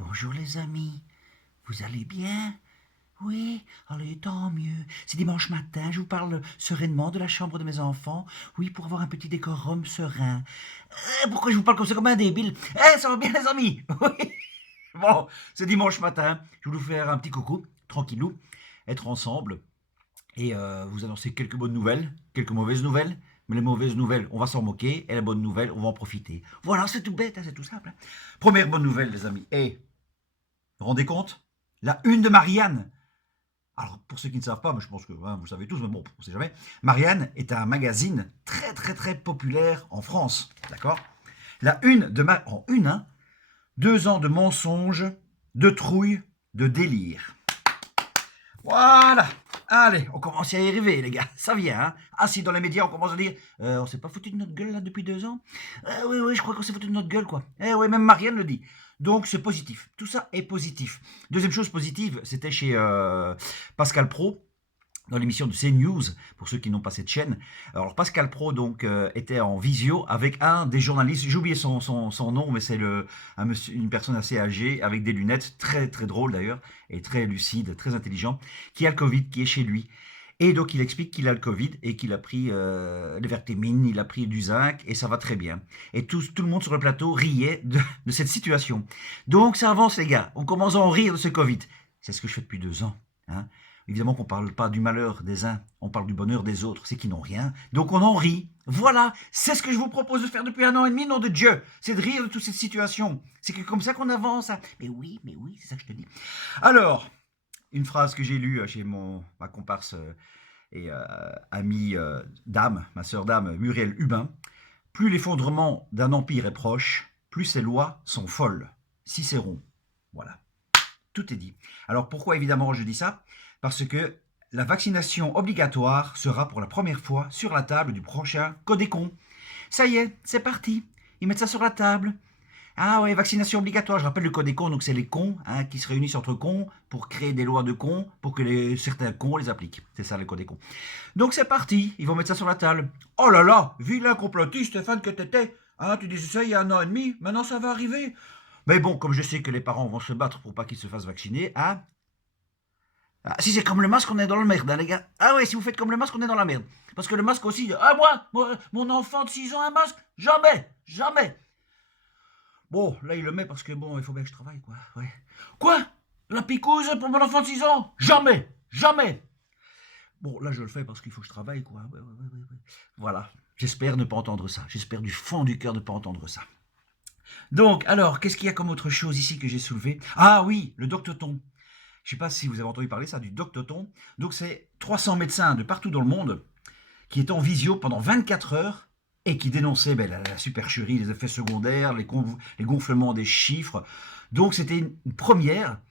Bonjour les amis, vous allez bien? Oui, allez, tant mieux. C'est dimanche matin, je vous parle sereinement de la chambre de mes enfants. Oui, pour avoir un petit décorum serein. Pourquoi je vous parle comme ça, comme un débile? Ça va bien les amis? Oui. Bon, c'est dimanche matin, je vais vous faire un petit coucou, tranquillou, être ensemble et vous annoncer quelques bonnes nouvelles, quelques mauvaises nouvelles. Mais les mauvaises nouvelles, on va s'en moquer, et les bonnes nouvelles, on va en profiter. Voilà, c'est tout bête, hein, c'est tout simple, hein. Première bonne nouvelle, les amis. Vous vous rendez compte? La une de Marianne. Alors, pour ceux qui ne savent pas, mais je pense que hein, vous le savez tous, mais bon, on ne sait jamais. Marianne est un magazine très, très, très populaire en France. D'accord? La une de En une, hein, 2 ans de mensonges, de trouille, de délire. Voilà. Allez, on commence à y arriver, les gars. Ça vient, hein. Assis dans les médias, on commence à dire on s'est pas foutu de notre gueule, là, depuis 2 ans? Oui, oui, je crois qu'on s'est foutu de notre gueule, quoi. Oui, même Marianne le dit. Donc, c'est positif. Tout ça est positif. Deuxième chose positive, c'était chez Pascal Pro, dans l'émission de CNews, pour ceux qui n'ont pas cette chaîne. Alors Pascal Pro donc était en visio avec un des journalistes, j'ai oublié son nom, mais c'est une personne assez âgée, avec des lunettes, très très drôle d'ailleurs, et très lucide, très intelligent, qui a le Covid, qui est chez lui. Et donc il explique qu'il a le Covid et qu'il a pris des vitamines, il a pris du zinc et ça va très bien. Et tout le monde sur le plateau riait de cette situation. Donc ça avance les gars, on commence à en rire de ce Covid. C'est ce que je fais depuis 2 ans. Hein. Évidemment qu'on ne parle pas du malheur des uns, on parle du bonheur des autres, c'est qu'ils n'ont rien. Donc on en rit. Voilà, c'est ce que je vous propose de faire depuis 1 an et demi, nom de Dieu. C'est de rire de toute cette situation. C'est comme ça qu'on avance. Hein. Mais oui, c'est ça que je te dis. Alors, une phrase que j'ai lue chez ma comparse et amie Dame, ma sœur Dame, Muriel Hubin. Plus l'effondrement d'un empire est proche, plus ses lois sont folles. Cicéron. Voilà. Tout est dit. Alors pourquoi évidemment je dis ça? Parce que la vaccination obligatoire sera pour la première fois sur la table du prochain Codécon. Ça y est, c'est parti. Ils mettent ça sur la table. Ah ouais, vaccination obligatoire. Je rappelle le Codécon, donc c'est les cons hein, qui se réunissent entre cons pour créer des lois de cons pour que certains cons les appliquent. C'est ça le Codécon. Donc c'est parti, ils vont mettre ça sur la table. Oh là là, vilain complotiste Stéphane que t'étais. Hein, tu disais ça il y a 1 an et demi, maintenant ça va arriver. Mais bon, comme je sais que les parents vont se battre pour pas qu'ils se fassent vacciner, hein. Ah, si c'est comme le masque, on est dans le merde, hein, les gars. Ah ouais, si vous faites comme le masque, on est dans la merde. Parce que le masque aussi, ah moi, mon enfant de 6 ans, un masque? Jamais, jamais. Bon, là, il le met parce que bon, il faut bien que je travaille, quoi. Ouais. Quoi? La picouse pour mon enfant de 6 ans? Jamais, jamais. Bon, là, je le fais parce qu'il faut que je travaille, quoi. Ouais, ouais, ouais, ouais. Voilà. J'espère ne pas entendre ça. J'espère du fond du cœur ne pas entendre ça. Donc, alors, qu'est-ce qu'il y a comme autre chose ici que j'ai soulevé? Ah oui, le doctoton. Je ne sais pas si vous avez entendu parler ça, du doctoton. Donc, c'est 300 médecins de partout dans le monde qui étaient en visio pendant 24 heures et qui dénonçaient la supercherie, les effets secondaires, les gonflements des chiffres. Donc, c'était une première.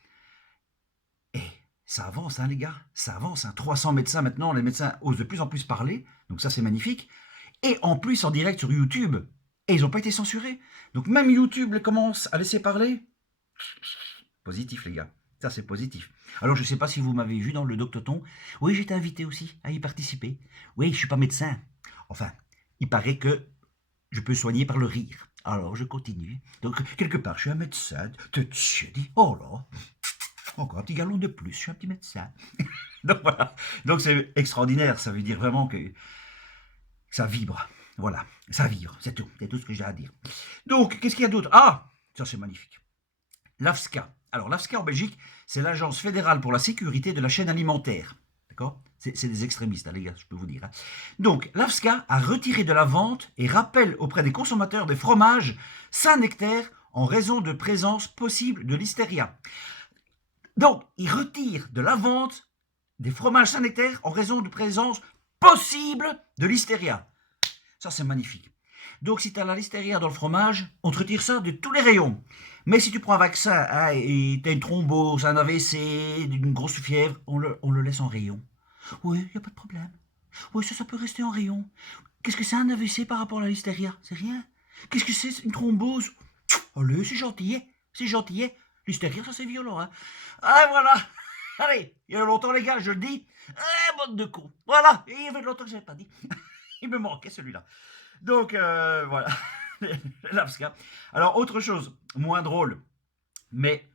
Et ça avance, hein, les gars. Ça avance. Hein. 300 médecins maintenant. Les médecins osent de plus en plus parler. Donc, ça, c'est magnifique. Et en plus, en direct sur YouTube. Et ils n'ont pas été censurés. Donc, même YouTube les commence à laisser parler. Positif, les gars. Ça, c'est positif. Alors, je ne sais pas si vous m'avez vu dans le Doctoton. Oui, j'étais invité aussi à y participer. Oui, je ne suis pas médecin. Enfin, il paraît que je peux soigner par le rire. Alors, je continue. Donc, quelque part, je suis un médecin. Tu dis, oh là, encore un petit galon de plus, je suis un petit médecin. Donc, voilà. Donc, c'est extraordinaire. Ça veut dire vraiment que ça vibre. Voilà, ça vibre. C'est tout. C'est tout ce que j'ai à dire. Donc, qu'est-ce qu'il y a d'autre? Ah, ça, c'est magnifique. L'AFSCA. Alors, l'AFSCA en Belgique, c'est l'Agence fédérale pour la sécurité de la chaîne alimentaire. D'accord? C'est des extrémistes, hein, les gars, je peux vous dire. Hein. Donc, l'AFSCA a retiré de la vente et rappelle auprès des consommateurs des fromages Saint-Nectaire en raison de présence possible de listeria. Donc, ils retirent de la vente des fromages Saint-Nectaire en raison de présence possible de listeria. Ça, c'est magnifique. Donc, si tu as la listeria dans le fromage, on te retire ça de tous les rayons. Mais si tu prends un vaccin hein, et tu as une thrombose, un AVC, une grosse fièvre, on le laisse en rayon. Oui, il n'y a pas de problème. Oui, ça peut rester en rayon. Qu'est-ce que c'est un AVC par rapport à la listeria? C'est rien. Qu'est-ce que c'est une thrombose? Allez, c'est gentil, c'est gentil. Listeria, ça c'est violent. Hein. Ah, voilà. Allez, il y a longtemps, les gars, je le dis. Bande de cons. Voilà, il y avait longtemps que je n'avais pas dit. Il me manquait celui-là. Donc, voilà. L'AFSCA. Alors, autre chose, moins drôle, mais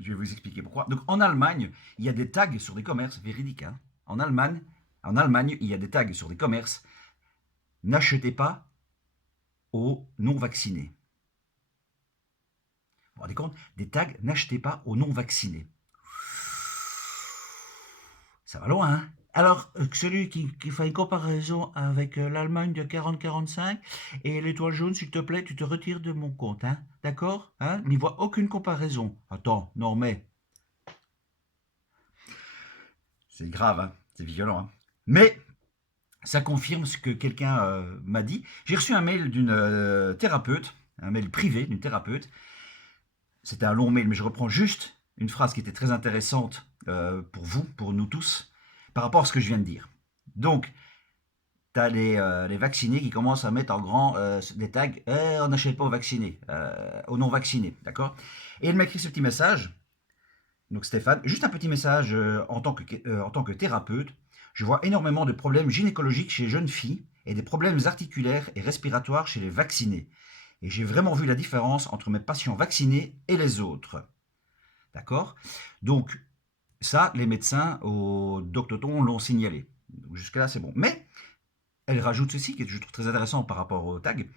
Je vais vous expliquer pourquoi. Donc en Allemagne, il y a des tags sur des commerces, véridiques. Hein. En Allemagne, il y a des tags sur des commerces. N'achetez pas aux non-vaccinés. Vous vous rendez compte? Des tags, n'achetez pas aux non-vaccinés. Ça va loin, hein? Alors, celui qui fait une comparaison avec l'Allemagne de 40-45 et l'étoile jaune, s'il te plaît, tu te retires de mon compte, hein? D'accord? Hein? N'y voit aucune comparaison. Attends, non mais... C'est grave, hein? C'est violent, hein? Mais ça confirme ce que quelqu'un m'a dit. J'ai reçu un mail d'une thérapeute, un mail privé d'une thérapeute. C'était un long mail, mais je reprends juste une phrase qui était très intéressante pour vous, pour nous tous, par rapport à ce que je viens de dire. Donc, tu as les vaccinés qui commencent à mettre en grand des tags on n'achète pas aux vaccinés, aux non-vaccinés, d'accord? Et elle m'a écrit ce petit message. Donc Stéphane, juste un petit message en tant que thérapeute. Je vois énormément de problèmes gynécologiques chez les jeunes filles et des problèmes articulaires et respiratoires chez les vaccinés. Et j'ai vraiment vu la différence entre mes patients vaccinés et les autres. D'accord? Donc, ça, les médecins au Doctoton l'ont signalé. Jusque-là, c'est bon. Mais, elle rajoute ceci, qui est, je trouve très intéressant par rapport au tag.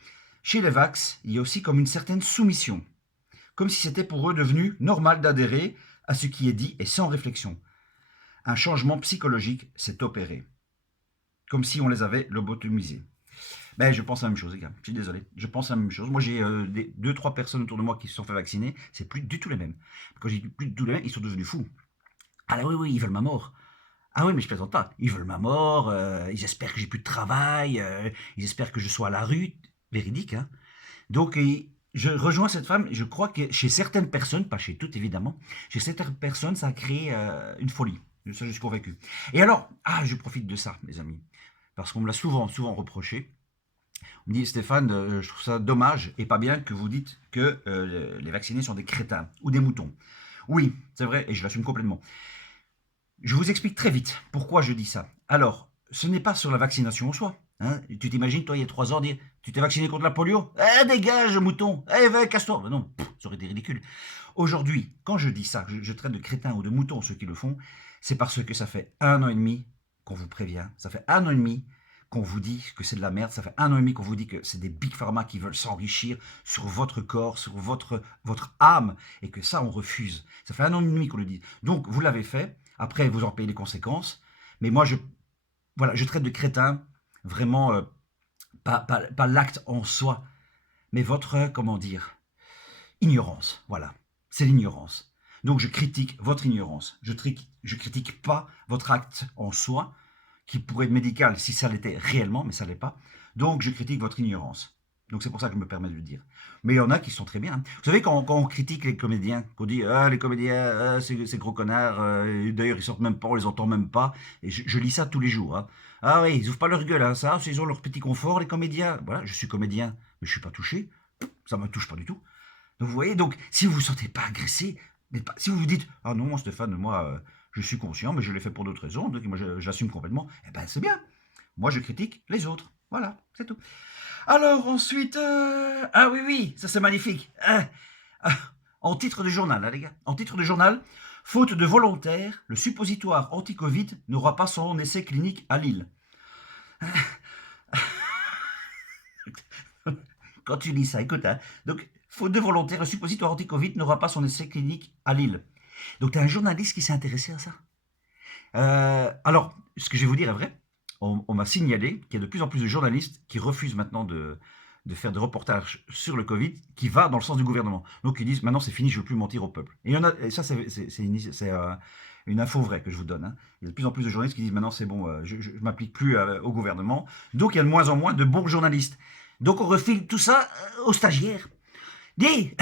Chez les vax, il y a aussi comme une certaine soumission. Comme si c'était pour eux devenu normal d'adhérer à ce qui est dit et sans réflexion. Un changement psychologique s'est opéré. Comme si on les avait lobotomisés. Ben, je pense la même chose, les gars. Je suis désolé. Je pense la même chose. Moi, j'ai 2-3 personnes autour de moi qui se sont fait vacciner. C'est plus du tout les mêmes. Quand j'ai dit plus du tout les mêmes, ils sont devenus fous. Ah là, oui, oui, ils veulent ma mort. Ah oui, mais je plaisante pas. Ils veulent ma mort. Ils espèrent que j'ai plus de travail. Ils espèrent que je sois à la rue. Véridique, hein. Donc, je rejoins cette femme. Je crois que chez certaines personnes, pas chez toutes évidemment, chez certaines personnes, ça a créé une folie. Ça, je suis convaincu. Et alors, je profite de ça, mes amis, parce qu'on me l'a souvent, souvent reproché. On me dit, Stéphane, je trouve ça dommage et pas bien que vous dites que les vaccinés sont des crétins ou des moutons. Oui, c'est vrai, et je l'assume complètement. Je vous explique très vite pourquoi je dis ça. Alors, ce n'est pas sur la vaccination en soi. Hein. Tu t'imagines, toi, il y a 3 ans, dire tu t'es vacciné contre la polio? Eh, dégage, mouton! Eh, va, casse-toi! Ben non, ça aurait été ridicule. Aujourd'hui, quand je dis ça, je traite de crétins ou de moutons ceux qui le font, c'est parce que ça fait 1 an et demi qu'on vous prévient. Ça fait 1 an et demi qu'on vous dit que c'est de la merde. Ça fait 1 an et demi qu'on vous dit que c'est des big pharma qui veulent s'enrichir sur votre corps, sur votre âme, et que ça, on refuse. Ça fait 1 an et demi qu'on le dit. Donc, vous l'avez fait. Après, vous en payez les conséquences. Mais moi, je traite de crétin, vraiment, pas l'acte en soi, mais votre, comment dire, ignorance. Voilà, c'est l'ignorance. Donc, je critique votre ignorance. Je critique pas votre acte en soi, qui pourrait être médical si ça l'était réellement, mais ça l'est pas. Donc, je critique votre ignorance. Donc, c'est pour ça que je me permets de le dire. Mais il y en a qui sont très bien. Hein. Vous savez, quand on critique les comédiens, qu'on dit les comédiens, c'est gros connards, d'ailleurs, ils sortent même pas, on les entend même pas. Et je lis ça tous les jours. Hein. Ah oui, ils ouvrent pas leur gueule, hein, ça, ils ont leur petit confort, les comédiens. Voilà, je suis comédien, mais je suis pas touché. Ça me touche pas du tout. Donc, vous voyez, donc, si vous vous sentez pas agressé, si vous vous dites, ah non, Stéphane, moi, je suis conscient, mais je l'ai fait pour d'autres raisons, donc moi, j'assume complètement, eh ben, c'est bien. Moi, je critique les autres. Voilà, c'est tout. Alors, ensuite, ah oui, oui, ça c'est magnifique. En titre de journal, hein, les gars, en titre de journal, faute de volontaires, le suppositoire anti-Covid n'aura pas son essai clinique à Lille. Quand tu lis ça, écoute, hein, donc, faute de volontaires, le suppositoire anti-Covid n'aura pas son essai clinique à Lille. Donc, tu as un journaliste qui s'est intéressé à ça. Alors, ce que je vais vous dire est vrai. On m'a signalé qu'il y a de plus en plus de journalistes qui refusent maintenant de faire des reportages sur le Covid, qui va dans le sens du gouvernement. Donc ils disent maintenant c'est fini, je ne veux plus mentir au peuple. Et, ça c'est une info vraie que je vous donne. Hein. Il y a de plus en plus de journalistes qui disent maintenant c'est bon, je ne m'applique plus au gouvernement. Donc il y a de moins en moins de bons journalistes. Donc on refile tout ça aux stagiaires. Dis,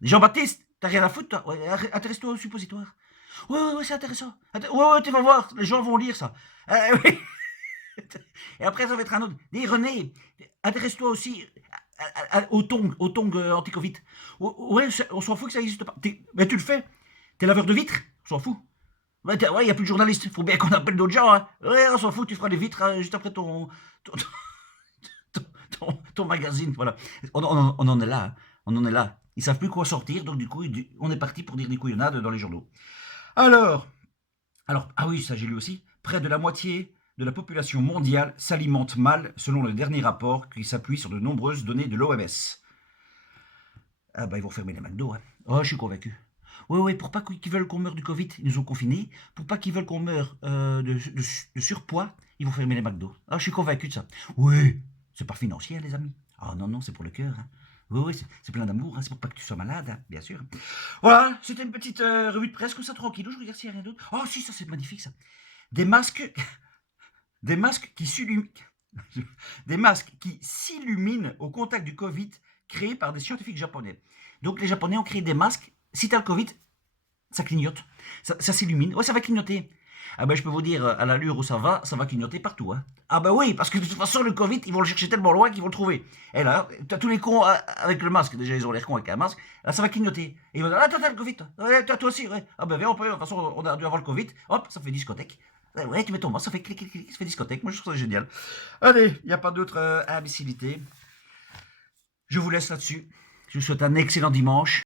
Jean-Baptiste, t'as rien à foutre toi? Ouais, intéresse-toi au suppositoire. Ouais, c'est intéressant. Ouais, tu vas voir, les gens vont lire ça. Oui. Et après, ça va être un autre. Dis, René, intéresse-toi aussi au tong anti-Covid. Ouais, on s'en fout que ça n'existe pas. Mais tu le fais. T'es laveur de vitres, on s'en fout. Ouais, il n'y a plus de journalistes. Il faut bien qu'on appelle d'autres gens. Hein. Ouais, on s'en fout, tu feras des vitres juste après ton magazine. Voilà. On en est là. Hein. On en est là. Ils savent plus quoi sortir, donc du coup, on est parti pour dire des couillonnades dans les journaux. Alors, ah oui, ça j'ai lu aussi, près de la moitié de la population mondiale s'alimente mal, selon le dernier rapport qui s'appuie sur de nombreuses données de l'OMS. Ah bah ils vont fermer les McDo, hein. Oh, je suis convaincu. Oui, oui, pour pas qu'ils veulent qu'on meure du Covid, ils nous ont confinés. Pour pas qu'ils veulent qu'on meure de surpoids, ils vont fermer les McDo. Ah, je suis convaincu de ça. Oui, c'est pas financier, hein, les amis. Ah non, non, c'est pour le cœur, hein. Oui, oui, c'est plein d'amour, hein. C'est pour pas que tu sois malade, hein, bien sûr. Voilà, c'était une petite revue de presse comme ça, tranquille. Je regarde s'il n'y a rien d'autre. Oh si, ça c'est magnifique ça. Des masques, des masques qui s'illuminent, des masques qui s'illuminent au contact du Covid, créés par des scientifiques japonais. Donc les Japonais ont créé des masques. Si t'as le Covid, ça clignote, ça s'illumine. Ouais, ça va clignoter. Ah ben je peux vous dire, à l'allure où ça va clignoter partout, hein. Ah ben oui, parce que de toute façon, le Covid, ils vont le chercher tellement loin qu'ils vont le trouver. Et là, t'as tous les cons avec le masque. Déjà, ils ont l'air cons avec un masque. Là, ça va clignoter. Et ils vont dire, ah, toi, t'as le Covid, toi. Ouais, toi aussi, ouais. Ah ben viens, de toute façon, on a dû avoir le Covid. Hop, ça fait discothèque. Ouais, tu mets ton masque, ça fait clic, clic, clic, ça fait discothèque. Moi, je trouve ça génial. Allez, il n'y a pas d'autre imbécilité. Je vous laisse là-dessus. Je vous souhaite un excellent dimanche.